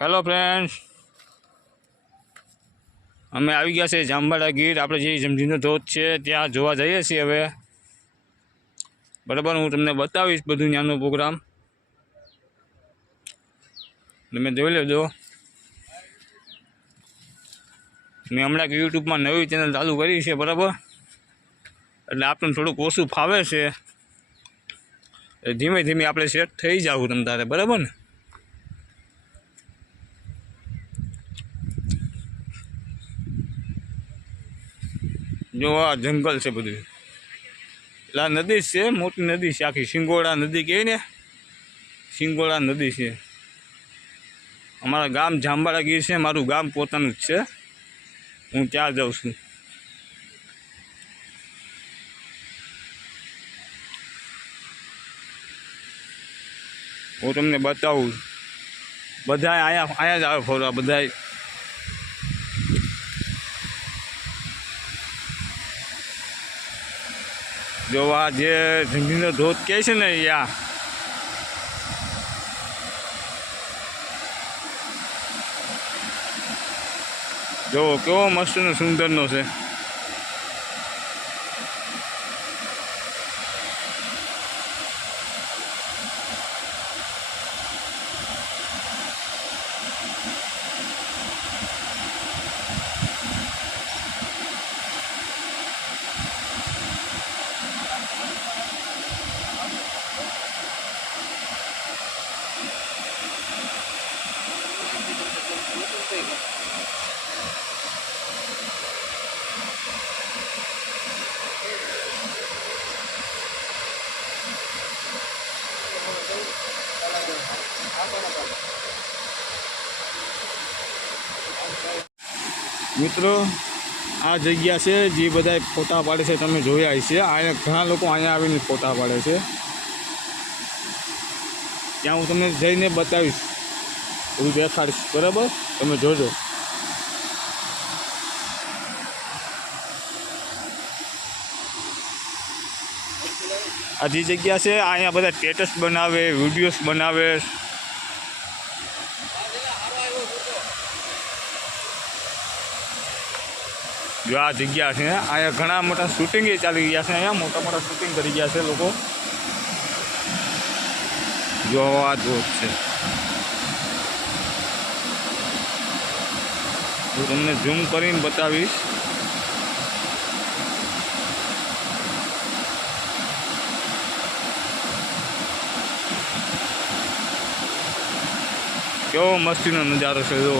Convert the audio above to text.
Hello friends, અમે આવી ગયા છે જામબાડા ગીર. આપણે જે જમજીનો ધોધ છે ત્યાં જોવા જઈએ છીએ હવે. બરાબર, હું તમને બતાવીશ બધું ત્યાંનો પ્રોગ્રામ. તમે જોઈ લેજો. મેં હમણાં યુટ્યુબમાં નવી ચેનલ ચાલુ કરી છે, બરાબર, એટલે આપણને થોડુંક ઓછું ફાવે છે. ધીમે ધીમે આપણે સેટ થઈ જાવ તમ તારે, બરાબર ને. જો આ જંગલ છે બધું, એટલે આ નદી છે, મોટી નદી છે, આખી સિંગોડા નદી કહે ને, સિંગોડા નદી છે. અમારા ગામ જામબાડા ગીર છે, મારું ગામ પોતાનું જ છે. હું ત્યાં જાઉં છું. હું તમને બતાવું. બધા અહીંયા જ આવે ફરવા, બધા. જો આ જે જંગલીનો ધોધ કહે છે ને, યા જો કેવો મસ્તનો સુંદરનો છે. મિત્રો, આ જગ્યા છે જે બધા ફોટા પાડે છે, તમે જોયા છે. અહીંયા ઘણા લોકો અહીંયા આવીને ફોટા પાડે છે. ત્યાં હું તમને જઈને બતાવીશ, બધું દેખાડીશ, બરાબર, તમે જોજો. આ જે જગ્યા છે, અહીંયા બધા સ્ટેટસ બનાવે, વિડીયોઝ બનાવે. જો આ જગ્યા છે, અહીંયા ઘણા મોટા શૂટિંગ ચાલી ગયા છે. અહીંયા મોટા મોટા શૂટિંગ કરી ગયા છે લોકો. જો આ ધોધ છે, હું તમને ઝૂમ કરીને બતાવીશ. કેવો મસ્તીનો નજારો છે જો.